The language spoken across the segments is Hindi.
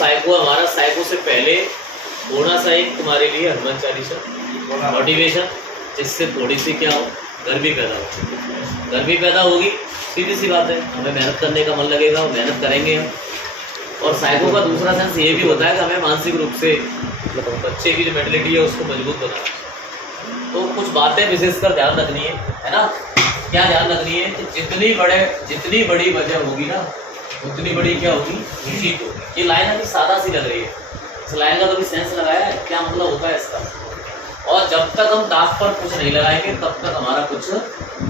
साइको हमारा, साइको से पहले थोड़ा सा एक तुम्हारे लिए हनुमान चालीसा मोटिवेशन, जिससे थोड़ी सी क्या हो, गर्मी पैदा हो। गर्मी पैदा होगी, सीधी सी बात है, हमें मेहनत करने का मन लगेगा, मेहनत करेंगे हम। और साइको का दूसरा सेंस ये भी होता है कि हमें मानसिक रूप से बच्चे की जो मेंटलिटी है उसको मजबूत बनाना। तो कुछ बातें विशेषकर ध्यान रखनी है ना। क्या ध्यान रखनी है कि जितनी बड़ी वजह होगी ना, उतनी बड़ी क्या होगी, जीत होगी। ये लाइन अभी सादा सी लग रही है, इस लाइन का कभी सेंस लगाया है, क्या मतलब होता है इसका। और जब तक हम दांत पर कुछ नहीं लगाएंगे तब तक हमारा कुछ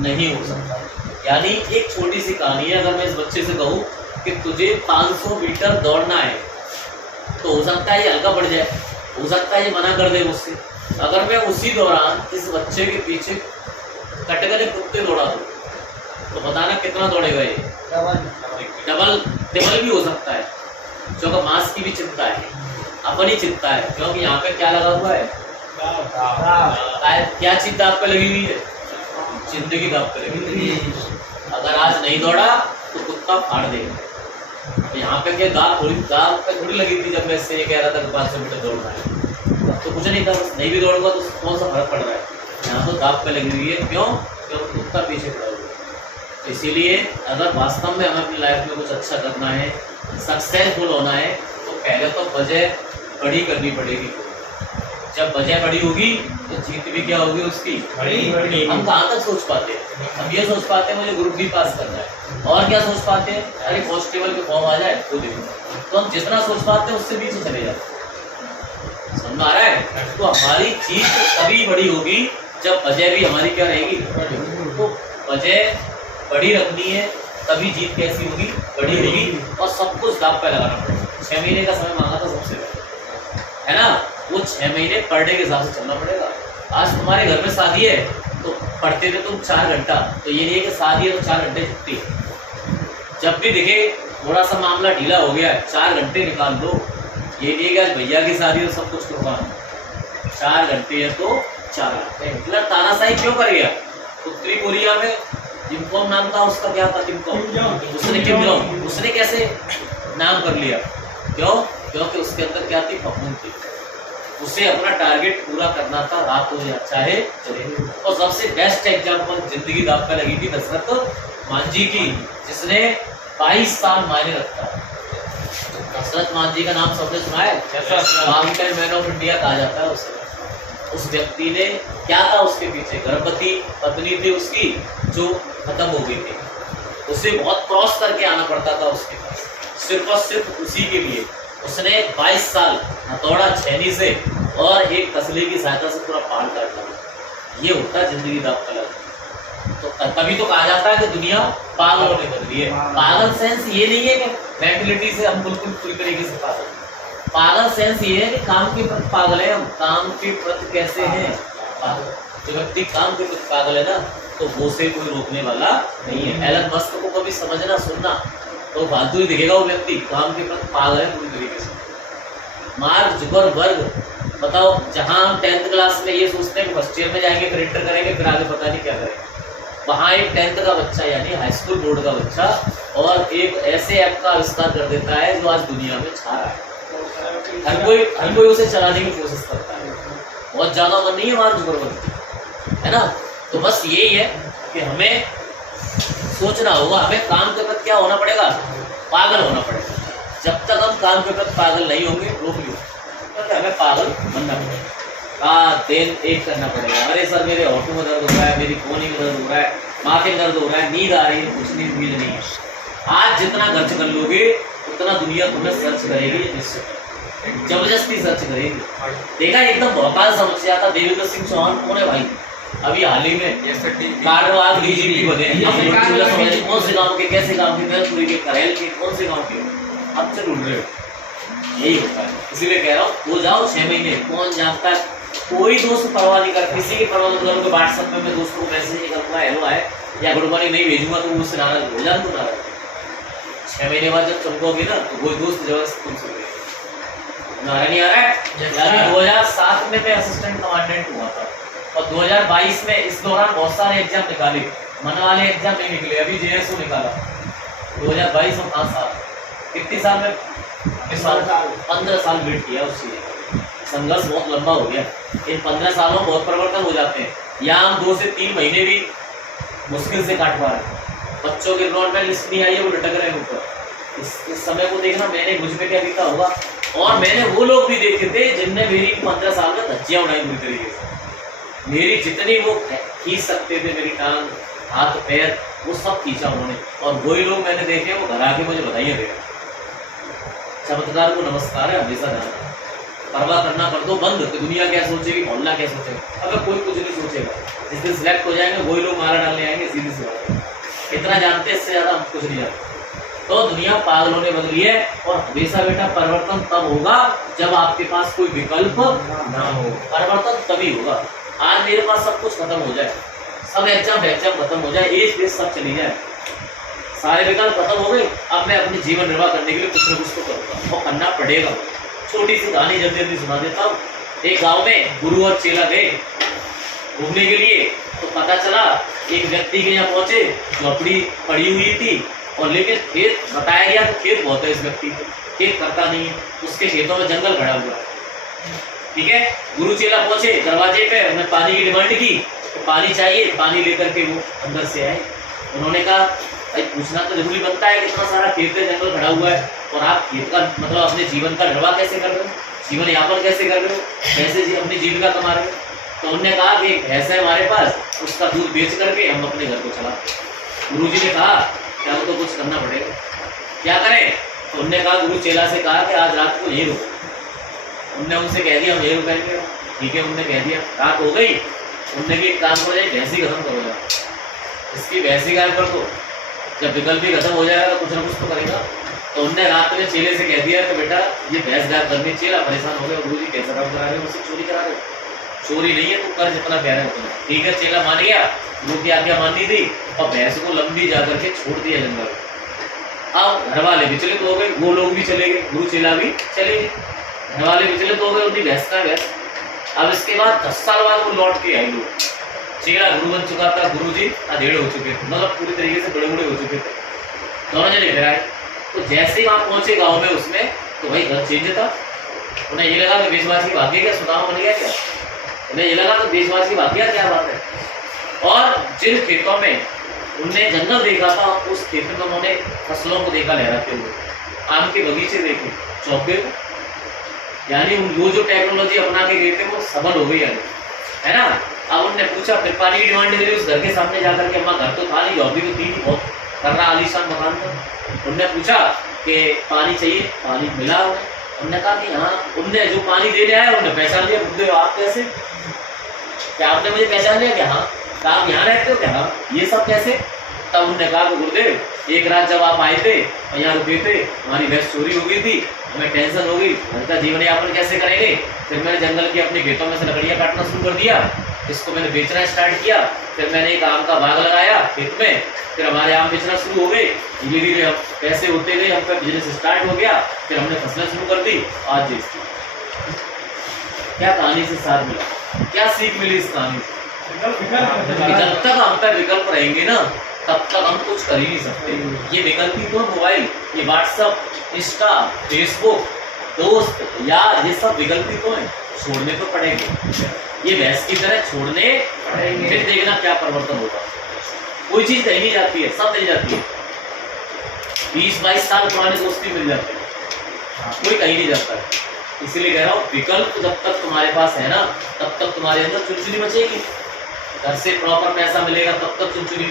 नहीं हो सकता। यानी एक छोटी सी कहानी है, अगर मैं इस बच्चे से कहूँ कि तुझे 500 मीटर दौड़ना है, तो हो सकता है ये हल्का पड़ जाए, हो सकता है ये मना कर दे मुझसे। अगर मैं उसी दौरान इस बच्चे के पीछे कटकरे कुत्ते दौड़ा दूँ तो बताना कितना दौड़ेगा ये, डबल भी हो सकता है। क्योंकि मांस की भी चिंता है, अपनी चिंता है, क्योंकि यहाँ पे क्या लगा हुआ है, क्या चीज दांत पे लगी हुई है, जिंदगी दांत पे लगी हुई है। अगर आज नहीं दौड़ा तो कुत्ता फाड़ देगा। यहाँ पे क्या दांत पे थोड़ी लगी थी जब मैं इससे ये कह रहा था कि 500 मीटर दौड़ना है, तब तो कुछ नहीं था, बस नहीं भी दौड़ूंगा तो कौन सा फर्क पड़ रहा है। यहाँ तो दांत पे लगी हुई है, क्यों, क्योंकि कुत्ता पीछे पड़ा हुआ है। इसीलिए अगर वास्तव में हमें अपनी लाइफ में कुछ अच्छा करना है, सक्सेसफुल होना है, तो पहले तो वजह बड़ी करनी पड़ेगी। जब वजह बड़ी होगी तो जीत भी क्या होगी उसकी बड़ी। हम कहाँ तक सोच पाते हैं, हम ये सोच पाते हैं मुझे ग्रुप भी पास करना है, और क्या सोच पाते हैं, अरे कांस्टेबल के फॉर्म आ जाए तो देखो। तो हम जितना सोच पाते हैं उससे भी चले जाते हैं। समझ आ रहा है। तो हमारी जीत तभी बड़ी होगी जब वजह भी हमारी क्या रहेगी, तो वजह बड़ी रखनी है, तभी जीत कैसी होगी, बड़ी होगी। और सब कुछ दांव पे लगाना पड़ेगा। 6 महीने का समय मांगा था सबसे पहले, है ना, वो 6 महीने पर डे के हिसाब से चलना पड़ेगा। आज तुम्हारे घर में शादी है तो पढ़ते थे तुम 4 घंटा, तो ये नहीं है कि शादी है तो 4 घंटे छुट्टी। जब भी दिखे थोड़ा सा मामला ढीला हो गया, 4 घंटे निकाल दो। ये नहीं है कि भैया की शादी तो सब कुछ कुर्बान, 4 घंटे है तो 4 घंटे। मतलब तानाशाही क्यों कर गया। उत्तरी कोरिया में किमकॉम नाम था उसका, क्या था किमकॉम, उसने किम जोंग, उसने कैसे नाम कर लिया, क्यों, क्योंकि उसके अंदर क्या थी, फफूंद थी। उसे अपना टारगेट पूरा करना था, रात हो या चाहे चले। और सबसे बेस्ट एग्जाम्पल जिंदगी दांव पे लगी थी दशरथ मांझी की, जिसने 22 साल मायने रखता है। दशरथ मांझी का नाम सबने सुना है, माउंटेन मैन ऑफ इंडिया कहा जाता है उसे। उस व्यक्ति ने क्या था, उसके पीछे गर्भवती पत्नी थी उसकी जो खत्म हो गई थी, उसे बहुत क्रॉस करके आना पड़ता था उसके पास, सिर्फ और सिर्फ उसी के लिए। उसने 22 साल हथौड़ा छेनी से और एक तसले की सहायता से पूरा पहाड़ काटा। ये होता है जिंदगी दांव पे लगाना। तो तभी तो कहा जाता है कि दुनिया पागलों ने बदली है। पागल सेंस ये नहीं है कि मेंटलिटी से हम बिल्कुल पूरी तरीके से पागल। पागल सेंस ये है कि काम के प्रति पागल है हम, काम के प्रति कैसे हैं पागल। जो व्यक्ति काम के प्रति पागल है ना, तो वो से कोई रोकने वाला नहीं है। एलन मस्क को कभी समझना सुनना तो फालतू ही दिखेगा वो व्यक्ति, काम के प्रति पागल है पूरी तरीके से। मार्क जुकरबर्ग, बताओ, जहां हम 10th क्लास में ये सोचते हैं कि फर्स्ट ईयर में जाएंगे फिर इंटर करेंगे फिर आगे पता नहीं क्या करेंगे, वहाँ एक 10th का बच्चा यानी हाई स्कूल बोर्ड का बच्चा और एक ऐसे ऐप का आविष्कार कर देता है जो आज दुनिया में छा रहा है। हर कोई उसे चलाने की कोशिश करता है। बहुत ज्यादा मन नहीं है मार्क जुकरबर्ग, है ना। तो बस यही है कि हमें सोचना होगा, हमें काम के प्रति क्या होना पड़ेगा, पागल होना पड़ेगा। जब तक हम काम के प्रति पागल नहीं होंगे, रोक लियो, तो हमें पागल बनना पड़ेगा। दिन एक करना पड़ेगा। अरे सर मेरे ऑटो में दर्द हो रहा है, मेरी कोहनी में दर्द हो रहा है, माथे में दर्द हो रहा है, नींद आ रही है, कुछ नींद नहीं है। आज जितना खर्च कर लोगे उतना दुनिया तुम्हें सर्च करेगी, जबरदस्ती सर्च करेगी। देखा एकदम भौकाल समस्या था। देवेंद्र सिंह चौहान कौन है भाई, अभी हाल ही में कार्डवाल डीजीपी बने। कौन से गांव के, कैसे गांव के, मैनपुरी के, करेल के, कौन से गांव के, अब से ढूंढ रहे हो। यही होता है, इसीलिए कह रहा हूँ हो जाओ 6 महीने। कौन जानता है, कोई दोस्त परवाह नहीं कर, किसी की परवाह नहीं करोगे। व्हाट्सएप में मैं दोस्तों को मैसेज नहीं करूँगा हेलो है या गुड मॉर्निंग नहीं भेजूंगा तो मुझसे नाराज हो जाए। तुम नाराज 6 महीने बाद जब चमकोगे ना तो वही दोस्त जबरदस्त तुमसे नहीं आ रहा है। 2007 में मैं असिस्टेंट कमांडेंट हुआ था और 2022 में इस दौरान बहुत सारे एग्जाम निकाले, मन वाले एग्जाम नहीं निकले। अभी जेएसओ निकाला 2022 और 5 साल, कितनी साल में 15 साल वेट किया उस चीज का, संघर्ष बहुत लंबा हो गया। इन 15 सालों में बहुत परिवर्तन हो जाते हैं। यहाँ हम 2 से 3 महीने भी मुश्किल से काट पा रहे हैं। बच्चों के एनरोलमेंट लिस्ट नहीं आई है, वो लटक रहे हैं ऊपर। इस समय को देखना मैंने मुझ पे क्या बीता होगा। और मैंने वो लोग भी देखे थे जिनने मेरी 15 साल में धज्जियां उड़ाई पूरी तरीके से। मेरी जितनी वो खींच सकते थे, मेरी टांग हाथ पैर, वो सब खींचा उन्होंने। और वही लोग मैंने देखे वो घर आके मुझे बधाइयां दे रहे। चमत्कार को नमस्कार है, हमेशा जाना। परवाह करना कर दो बंद कि दुनिया क्या सोचेगी, मोहल्ला क्या सोचेगा। अगर कोई कुछ नहीं सोचेगा, जिस दिन सिलेक्ट हो जाएंगे वही लोग मारा डालने आएंगे, सीधी सी बात। इतना जानते, इससे ज्यादा हम कुछ नहीं जानते। तो दुनिया पागलों ने बदली है। और हमेशा बेटा परिवर्तन तब होगा जब आपके पास कोई विकल्प ना हो। परिवर्तन तभी होगा। आज मेरे पास सब कुछ खत्म हो जाए, सब एग्जाम खत्म हो जाए, एज बेस सब चली जाए, सारे विकल्प खत्म हो गए, अब मैं अपने जीवन निर्वाह करने के लिए कुछ न कुछ तो करूँगा और करना पड़ेगा। छोटी सी कहानी जल्दी जल्दी सुना देता हूँ। एक गांव में गुरु और चेला गए घूमने के लिए। तो पता चला एक व्यक्ति के यहाँ पहुंचे, झोपड़ी पड़ी हुई थी, और लेकिन खेत बताया गया तो खेत बहुत है इस व्यक्ति को, खेत करता नहीं है, उसके खेतों में जंगल खड़ा हुआ है। ठीक है, गुरु चेला पहुंचे दरवाजे पे, उन्होंने पानी की डिमांड की, तो पानी चाहिए, पानी लेकर के वो अंदर से आए। उन्होंने कहा भाई पूछना तो जरूरी बनता है कि इतना सारा खेत है, जंगल खड़ा हुआ है, और आप खेत का मतलब अपने जीवन का निर्वाह कैसे कर रहे हो, जीवन यापन कैसे कर रहे हो, कैसे अपनी जीविका कमा रहे हो। तो उन्होंने कहा कि एक भैंस है हमारे पास, उसका दूध बेच करके हम अपने घर को चला। गुरुजी ने कहा क्या तो कुछ करना पड़ेगा, क्या करें। तो उन्होंने कहा, गुरु चेला से कहा कि आज रात को यही रुको। उनने उनसे कह दिया हम यही रुकेंगे। ठीक है, उनने कह दिया, रात हो गई। उनने भी एक काम हो जाए, भैंसी खत्म करो यार, इसकी भैंसी गायब कर दो, जब विकल्प भी खत्म हो जाएगा तो कुछ ना कुछ तो करेगा। तो उनने रात में चेले से कह दिया कि बेटा ये भैंस गायब करनी। चेला परेशान हो गया, गुरुजी कैसा काम करा रहे हो, मुझसे चोरी करा रहे हो। चोरी नहीं है, तू कर जितना कह रहे हो उतना। ठीक है, चेला मान गया, गुरु की आज्ञा मानी थी, और भैंस को लंबी जाकर के छोड़ दिया जंगल। अब घर वाले विचलित हो गए, वो लोग भी चले गए, गुरु चेला भी चले गए, घर वाले विचलित हो गए, उनकी भैंस का भैंस। अब इसके बाद 10 साल बाद वो लौट के आए लोग। चेला गुरु बन चुका था, गुरु जी अधेड़ हो चुके थे, मतलब पूरी तरीके से बड़े बड़े हो चुके थे। दोनों जने फिर आए। तो जैसे ही वहां पहुंचे गाँव में उसमें, तो भाई घर चेंज था। उन्हें ये लगा कि देशवासी की भाग्य क्या सुनाम बन गया क्या, उन्हें ये लगा कि देशवासी की भाग्य क्या बात है। और जिन खेतों में उनने जंगल देखा था, उस खेत में उन्होंने फसलों को देखा लहराते हुए, आम के बगीचे देखे, चौके को, यानी वो जो टेक्नोलॉजी अपना के गए थे वो सफल हो गई है ना। अब उनने पूछा, फिर पानी की डिमांड करी उस घर के सामने जाकर के। अम्मा घर तो था नहीं, झोपड़ी तो थी नहीं, बहुत कर्रा आलीशान मकान था। उनने पूछा कि पानी चाहिए, पानी मिला उन्हें। उन्होंने कहा कि हाँ। उनने जो पानी देने आया उन्होंने पहचान लिया, बुद्धे आप कैसे, क्या आपने मुझे पहचान लिया क्या, हाँ आप यहाँ रहते हो क्या, हाँ ये सब कैसे। तब उन्होंने कहा कि गुरुदेव एक रात जब आप आए थे और यहाँ रुके थे, हमारी भैंस चोरी हो गई थी, हमें टेंशन हो गई, घर का जीवन यापन कैसे करेंगे। फिर मैंने जंगल की अपने खेतों में से लकड़ियाँ काटना शुरू कर दिया, इसको मैंने बेचना स्टार्ट किया। फिर मैंने एक आम का बाग लगाया खेत में, फिर हमारे आम बेचना शुरू हो गए, धीरे धीरे हम पैसे होते गए, हम पर बिजनेस स्टार्ट हो गया, फिर हमने फसलें शुरू कर दी। आज देखिए क्या कहानी से साथ मिला, क्या सीख मिली इस कहानी से। जब तक हम पे विकल्प रहेंगे ना, तब तक हम कुछ कर ही नहीं सकते। ये विकल्प ही तो मोबाइल, ये व्हाट्सएप, इंस्टा, फेसबुक, दोस्त, यार, ये सब विकल्प ही तो है, छोड़ने तो पड़ेंगे। ये भैंस की तरह छोड़ने पड़ेंगे, फिर देखना क्या परिवर्तन होगा। कोई चीज कहीं नहीं जाती है, सब नहीं जाती है। 20-22 साल पुराने दोस्ती मिल जाते हैं, कोई कहीं नहीं जाता है। इसीलिए कह रहा हूँ, विकल्प जब तक तुम्हारे पास है ना, तब तक तुम्हारे अंदर चुनचुनी मचेगी। घर से प्रॉपर पैसा मिलेगा तब तक चुनचुनी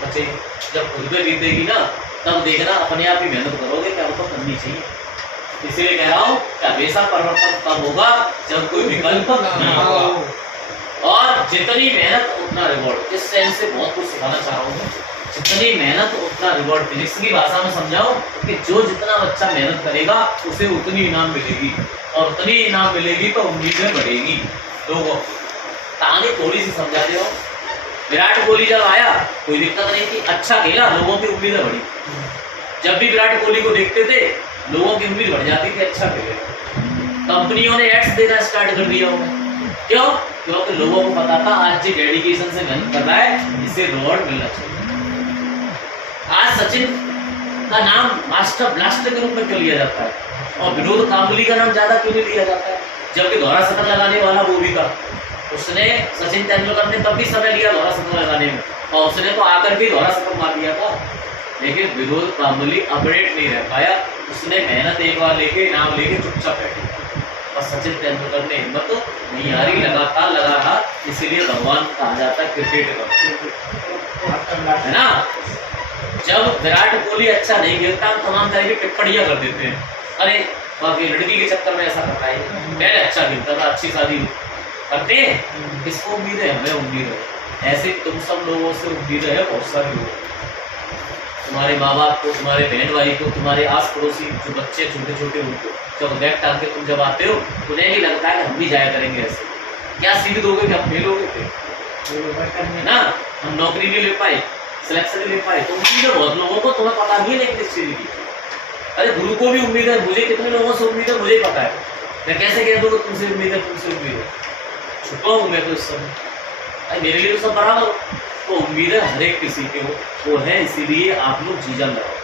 मचेगी। जब खुद पे बीतेगी ना, तब देखना अपने आप ही मेहनत करोगे, क्या तो करनी चाहिए। इसीलिए कह रहा हूँ कि हमेशा परिवर्तन तब होगा जब कोई विकल्प ना होगा। और जितनी मेहनत उतना रिवॉर्ड। इस सेंस से बहुत कुछ सिखाना चाह रहा हूँ, जितनी मेहनत उतना रिवॉर्ड। फिजिक्स की भाषा में समझाओ कि जो जितना बच्चा मेहनत करेगा उसे उतनी इनाम मिलेगी, और उतनी इनाम मिलेगी तो उम्मीदें बढ़ेगी लोगों। कहानी थोड़ी सी समझा दे। विराट कोहली जब आया कोई दिक्कत नहीं थी, अच्छा खेला, लोगों की उम्मीदें बढ़ी। जब भी विराट कोहली को देखते थे लोगों की उम्मीद बढ़ जाती थी, अच्छा खेलेगा। कंपनियों ने एड्स देना स्टार्ट कर दिया होगा, क्यों? क्योंकि लोगों को पता था आज ये डेडिकेशन से मेहनत कर रहा है, इसे रिवॉर्ड मिलना चाहिए। आज सचिन का नाम मास्टर ब्लास्टर के रूप में क्यों लिया जाता है? और विनोद कांबली का नाम ज्यादा क्यों नहीं लिया जाता है, जबकि दोहरा शतक लगाने वाला वो भी था। उसने सचिन तेंदुलकर ने तब भी समय लिया दोहरा शतक लगाने में, और उसने तो आकर के दोहरा शतक मार दिया था। लेकिन विनोद कांबली अपडेट नहीं रह पाया, उसने मेहनत एक बार लेके इनाम लेके चुपचाप बैठे। और सचिन तेंदुलकर ने हिम्मत नहीं हारी, लगातार लगा रहा, इसीलिए भगवान कहा जाता है क्रिकेट का, है ना। जब विराट कोहली अच्छा नहीं खेलता हम तमाम तरह की टिप्पणियां कर देते हैं, अरे बाकी लड़की के चक्कर में ऐसा करता है, पहले अच्छा खेलता था, अच्छी शादी करते हैं, किसको उम्मीद है, हमें उम्मीद है। ऐसे तुम सब लोगों से उम्मीद है बहुत सारे लोग, तुम्हारे माँ बाप को, तुम्हारे बहन भाई को, तुम्हारे आस पड़ोसी जो बच्चे छोटे छोटे उनको जब बैग टांग के तुम जब आते हो उन्हें भी लगता है हम भी जाया करेंगे ऐसे। क्या सीख दोगे कि हम फेल हो गए थे ना, हम नौकरी नहीं ले पाए, सिलेक्शन नहीं ले पाए, तो उम्मीद है बहुत लोगों को, तुम्हें पता नहीं है लेकिन इस चीज की। अरे गुरु को भी उम्मीद है, मुझे कितने लोगों से उम्मीद है मुझे पता है, मैं कैसे कह दूंगा तुमसे उम्मीद है, तुमसे उम्मीद है, छुपा हूँ मैं तो इस समय, अरे मेरे लिए तो सब बराबर। तो उम्मीद है हर एक किसी के वो है, इसीलिए आप लोग जी जान लगाओ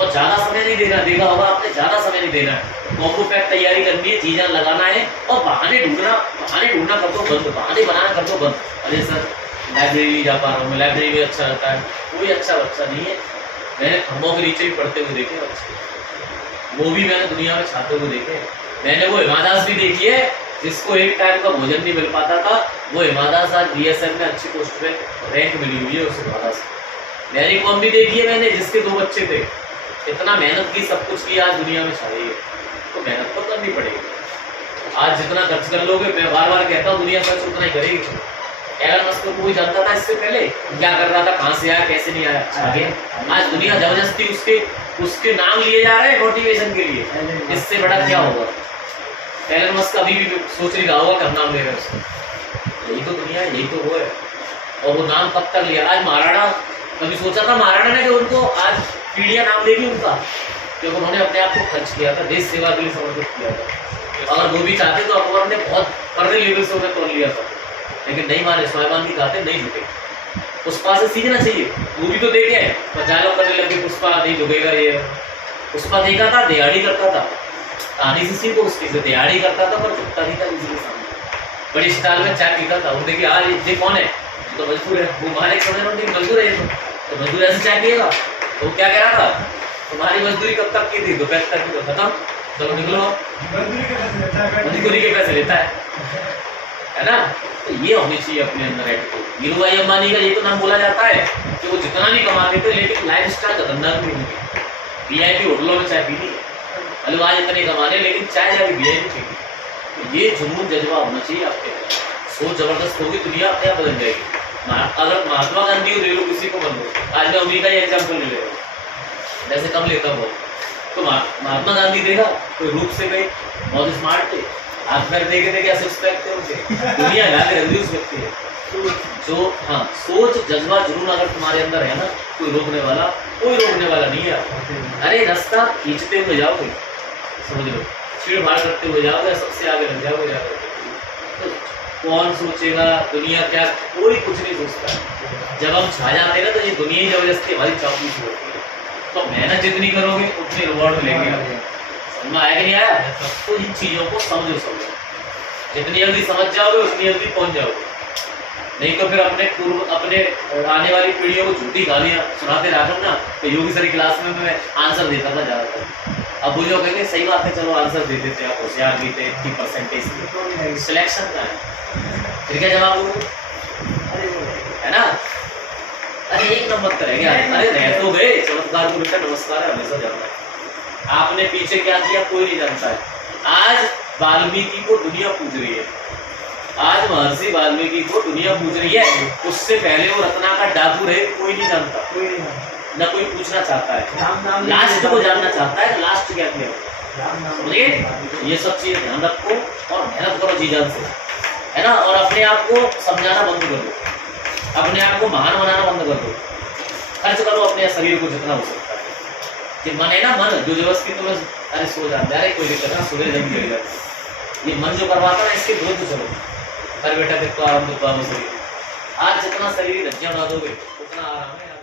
और ज्यादा समय नहीं देना, देखा होगा आपने ज्यादा समय नहीं देना है, कॉम्बो पैक तैयारी करनी है, जी जान लगाना है और बहाने ढूंढना कर दो बंद, बहाने बनाना कर दो बंद। अरे सर लाइब्रेरी जा पा रहा हूँ मैं, लाइब्रेरी में अच्छा रहता है, कोई अच्छा बच्चा नहीं है, मैंने खम्भों के नीचे भी पढ़ते हुए देखे बच्चे, वो भी मैंने दुनिया में छाते हुए देखे। मैंने वो हिमादास भी देखी है जिसको एक टाइम का भोजन नहीं मिल पाता था, वो हिमादास आज बीएसएफ में अच्छी पोस्ट पे रैंक मिली हुई है उस हिमादास। मैरी कॉम भी देखी है मैंने, जिसके 2 बच्चे थे, इतना मेहनत की, सब कुछ किया, आज दुनिया में छा रही है, तो मेहनत तो करनी पड़ेगी। आज जितना खर्च कर लोगे, मैं बार बार कहता हूँ दुनिया खर्च उतना ही करेगी। एलन मस्क को कोई जानता था इससे पहले क्या कर रहा था, कहाँ से आया, कैसे नहीं आया, आगे आज दुनिया जबरदस्ती उसके नाम लिए जा रहे हैं मोटिवेशन के लिए, इससे बड़ा क्या होगा। एलन मस्क अभी भी सोच नहीं रहा होगा कि हम नाम ले रहे हैं उसको, यही तो दुनिया है, यही तो वो है। और वो नाम कब तक लिया, आज महाराणा, कभी सोचा था महाराणा ने कि उनको आज पीढ़ियां नाम लेगी उनका, क्योंकि उन्होंने अपने आप को खर्च किया था, देश सेवा के लिए समर्पित किया था। अगर वो भी चाहते तो अकबर ने बहुत बड़े लेवल से उन्हें तोड़ लिया था, लेकिन नहीं मारे, स्वाभिमान की खाते नहीं झुके। पुष्पा से सीखना चाहिए, वो भी तो देखे डायलॉग करने लगे, पुष्पा नहीं झुकेगा, ये पुष्पा देखा था, दिहाड़ी करता था, कहानी से सीखो उसकी, से दिहाड़ी करता था पर झुकता नहीं था किसी के सामने, बड़ी स्टाइल में चाय पीता था। वो देखिए आज ये कौन है, तो मजदूर है, वो मारे समझ में मजदूर है, तो मजदूर ऐसे चाय पिएगा। तो क्या कह रहा था, तुम्हारी मजदूरी कब तक की थी, दोपहर तक की, खत्म, चलो निकलो, मजदूरी के पैसे लेता है ना। तो ये होनी चाहिए अपने अंदर एटीट्यूड। नीरू भाई अंबानी का ये तो नाम बोला जाता है कि वो जितना नहीं कमाते थे लेकिन लाइफ स्टाइल खतरनाक नहीं होती, वीआईपी होटलों में चाय पीनी, अरे आज इतने कमाने लेकिन चाय जाके वीआईपी चाहिए। ये जुनून जज्बा होना चाहिए आपके, सोच जबरदस्त होगी, दुनिया अपने आप बदल जाएगी। अगर महात्मा गांधी और ले लो, किसी को बन लो, आज मैं उन्हीं का ही एग्जाम्पल ले रहा हूँ, जैसे कम लेता हूँ, तो महात्मा गांधी देखा कोई रूप से गए, बहुत स्मार्ट थे, आप घर देखे थे क्या सिक्स पैक थे उनके, दुनिया गाली रंगी उस व्यक्ति है। जो हाँ सोच जज्बा जुनून अगर तुम्हारे अंदर है ना, कोई रोकने वाला नहीं है। अरे रास्ता खींचते हुए जाओगे, समझ लो, छीड़ फाड़ करते हुए जाओगे, सबसे आगे लग जाओगे। तो कौन सोचेगा दुनिया क्या, कोई कुछ नहीं सोचता। जब हम छा जाते हैं ना तो ये दुनिया ही जबरदस्ती हमारी चौकी से होती है। तो मेहनत जितनी करोगे उतनी रिवॉर्ड मिलेंगे। समझ में आया कि नहीं आया? तो इन चीजों को समझो, जितनी जल्दी समझ जाओगे उतनी जल्दी पहुंच जाओगे। नहीं तो फिर अपने आने वाली पीढ़ियों को झूठी गालियां सुनाते रहा ना। तो योगी सर की क्लास में मैं आंसर देता था ज्यादातर, अब वो जो कहेंगे सही बात है, चलो आंसर दे देते, आप होशियार भी थे, 80% सिलेक्शन का है, फिर क्या जवाब हो, है ना। अरे एक नंबर का रह गया, अरे रह तो गए, चमत्कार को बेटा नमस्कार है, हमेशा जाना। आपने पीछे क्या किया कोई नहीं जानता है। आज वाल्मीकि को दुनिया पूज रही है, आज महर्षि वाल्मीकि को दुनिया पूज रही है, उससे पहले वो रत्ना का डाकू रहे कोई नहीं जानता, कोई नहीं, न कोई पूछना चाहता है, लास्ट को जानना चाहता है, लास्ट क्या किया, समझिए। ये सब चीजें ध्यान रखो और मेहनत करो जी जान से, है ना। और अपने आप को समझाना बंद कर दो, अपने आप को महान बनाना बंद कर दो, खर्च करो अपने शरीर को जितना हो सकता है। ये मन है ना, मन जो जबरदस्ती तुम्हें अरे सो जाता है, कोई दिक्कत ना, सुबह जल्दी लगेगा, ये मन जो करवाता है इसके विरुद्ध चलो, कर बेटा देखो आराम, आज जितना शरीर धज्जियां उड़ा दोगे उतना आराम है।